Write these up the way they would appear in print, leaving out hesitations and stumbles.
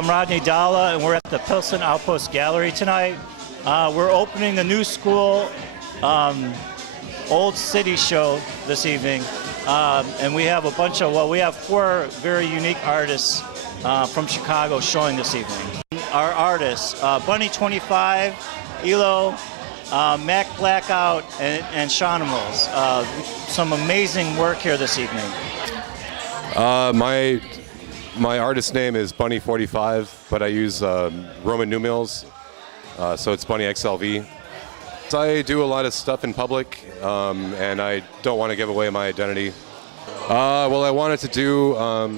I'm Rodney Dalla, and we're at the Pilsen Outpost Gallery tonight. We're opening the new school Old City show this evening, and we have a bunch of, we have 4 very unique artists from Chicago showing this evening. Our artists, Bunny25, Elo, Mac Blackout, and Shawnimals. Some amazing work here this evening. My artist name is Bunny45, but I use Roman numerals, so it's Bunny XLV. So I do a lot of stuff in public, and I don't want to give away my identity. Well, I wanted to do a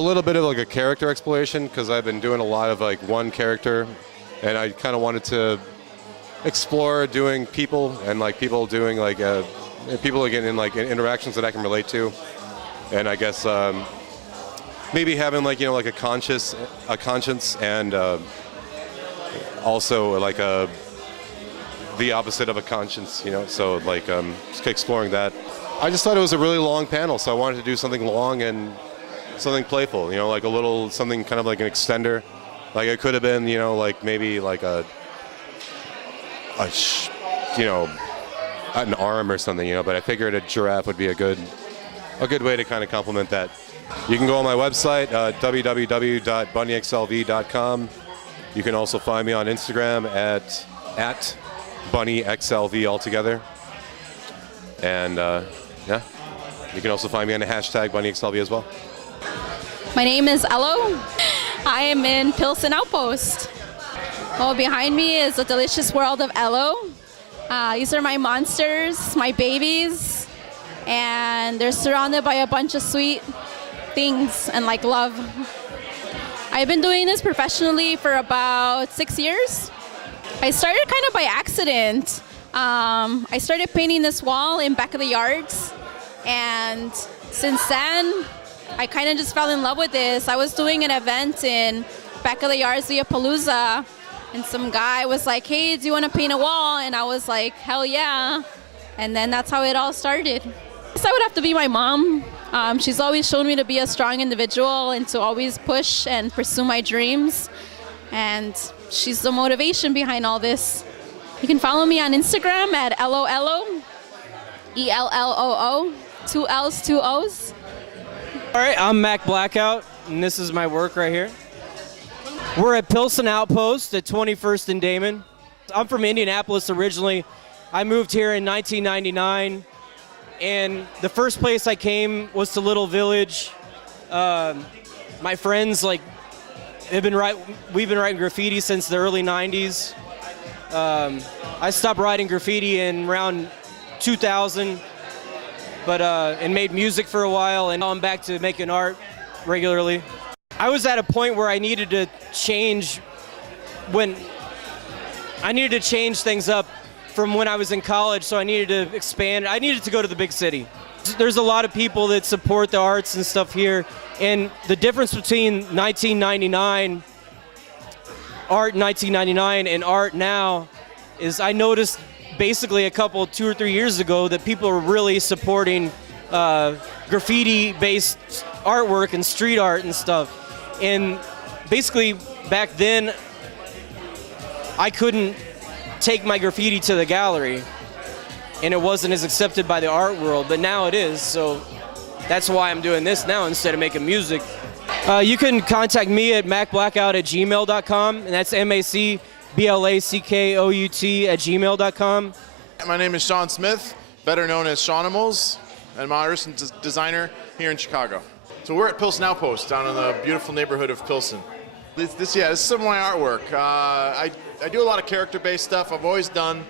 little bit of like a character exploration, because I've been doing a lot of like one character, and I kind of wanted to explore doing people and like people doing like people again in like interactions that I can relate to, and I guess maybe having like like a conscience and also like the opposite of a conscience, so like just exploring that. I just thought it was a really long panel, so I wanted to do something long and something playful, like a little something kind of like an extender. Like it could have been, like maybe like an arm or something, but I figured a giraffe would be a good way to kind of complement that. You can go on my website, www.bunnyxlv.com. You can also find me on Instagram at BunnyXLV altogether. And yeah, you can also find me on the hashtag BunnyXLV as well. My name is Elo. I am in Pilsen Outpost. Well, behind me is the delicious world of Elo. These are my monsters, my babies, and they're surrounded by a bunch of sweet things and like love. I've been doing this professionally for about 6 years. I started kind of by accident. I started painting this wall in back of the yards, and since then, I kind of just fell in love with this. I was doing an event in back of the yards via Palooza, and some guy was like, hey, do you want to paint a wall? And I was like, hell yeah. And then that's how it all started. So I would have to be my mom. She's always shown me to be a strong individual and to always push and pursue my dreams. And she's the motivation behind all this. You can follow me on Instagram at ELLO, ELLOO, 2 L's, 2 O's. All right, I'm Mac Blackout, and this is my work right here. We're at Pilsen Outpost at 21st and Damon. I'm from Indianapolis originally. I moved here in 1999, and the first place I came was to Little Village. My friends, we've been writing graffiti since the early 90s. I stopped writing graffiti in around 2000. And made music for a while, and now I'm back to making art regularly. I was at a point where I needed to change things up from when I was in college, so I needed to expand. I needed to go to the big city. There's a lot of people that support the arts and stuff here, and the difference between 1999, art in 1999 and art now is I noticed basically 2 or 3 years ago that people are really supporting graffiti-based artwork and street art and stuff. And basically back then, I couldn't take my graffiti to the gallery, and it wasn't as accepted by the art world, but now it is. So that's why I'm doing this now instead of making music. You can contact me at macblackout@gmail.com, and that's MacBlackout@gmail.com. My name is Sean Smith, better known as Shawnimals, and I'm an artist and designer here in Chicago. So we're at Pilsen Outpost down in the beautiful neighborhood of Pilsen. This is some of my artwork. I do a lot of character-based stuff. I've always done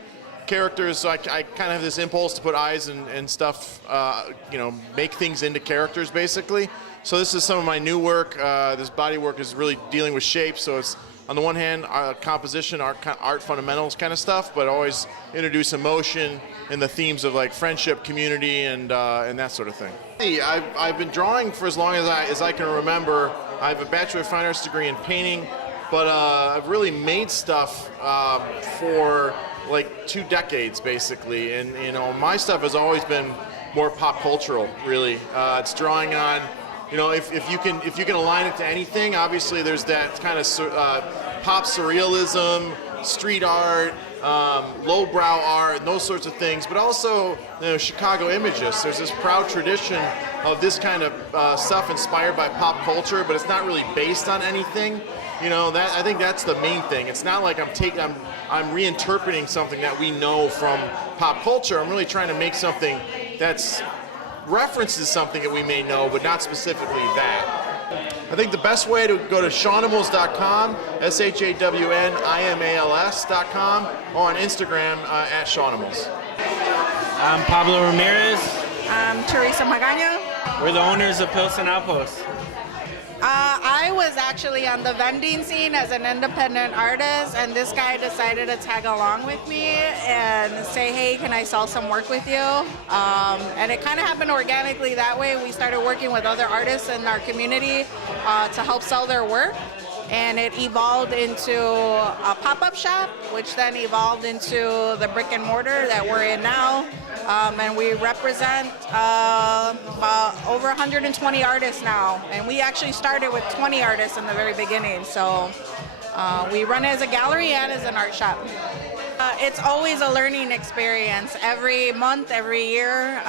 characters, so I kind of have this impulse to put eyes and stuff, make things into characters basically. So this is some of my new work. This body work is really dealing with shapes, so it's on the one hand, composition, art fundamentals kind of stuff, but always introduce emotion and the themes of like friendship, community, and that sort of thing. I've been drawing for as long as I can remember. I have a Bachelor of Fine Arts degree in painting, but I've really made stuff for like 2 decades basically, and my stuff has always been more pop cultural, really. It's drawing on if you can align it to anything, obviously there's that kind of pop surrealism, street art, lowbrow art, and those sorts of things, but also Chicago images. There's this proud tradition of this kind of stuff inspired by pop culture, but it's not really based on anything. I think that's the main thing. It's not like I'm reinterpreting something that we know from pop culture. I'm really trying to make something that's references something that we may know, but not specifically that. I think the best way to go to shawnimals.com, SHAWNIMALS.com, or on Instagram at shawnimals. I'm Pablo Ramirez. I'm Teresa Magana. We're the owners of Pilsen Outpost. I was actually on the vending scene as an independent artist, and this guy decided to tag along with me and say, hey, can I sell some work with you? And it kind of happened organically that way. We started working with other artists in our community to help sell their work. And it evolved into a pop-up shop, which then evolved into the brick and mortar that we're in now. And we represent over 120 artists now. And we actually started with 20 artists in the very beginning. So we run it as a gallery and as an art shop. It's always a learning experience. Every month, every year,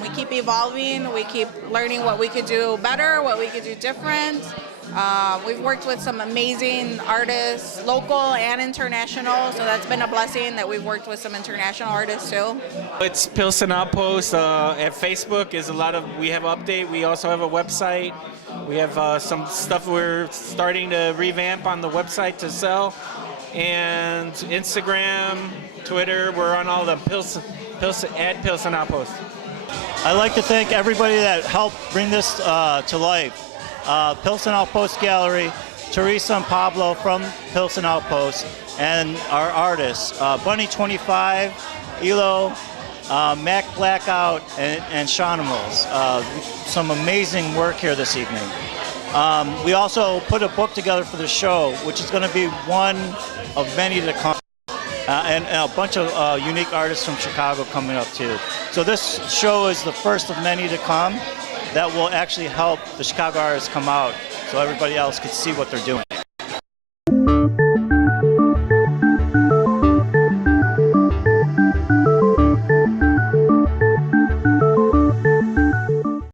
we keep evolving. We keep learning what we could do better, what we could do different. We've worked with some amazing artists, local and international, so that's been a blessing that we've worked with some international artists too. It's Pilsen Outpost. At Facebook is we have update. We also have a website. We have some stuff we're starting to revamp on the website to sell. And Instagram, Twitter, we're on all the Pilsen at Pilsen Outpost. I'd like to thank everybody that helped bring this to life. Pilsen Outpost Gallery, Teresa and Pablo from Pilsen Outpost, and our artists, Bunny25, Elo, Mac Blackout, and Shawnimals. Some amazing work here this evening. We also put a book together for the show, which is going to be one of many to come. And a bunch of unique artists from Chicago coming up too. So this show is the first of many to come that will actually help the Chicago artists come out so everybody else can see what they're doing.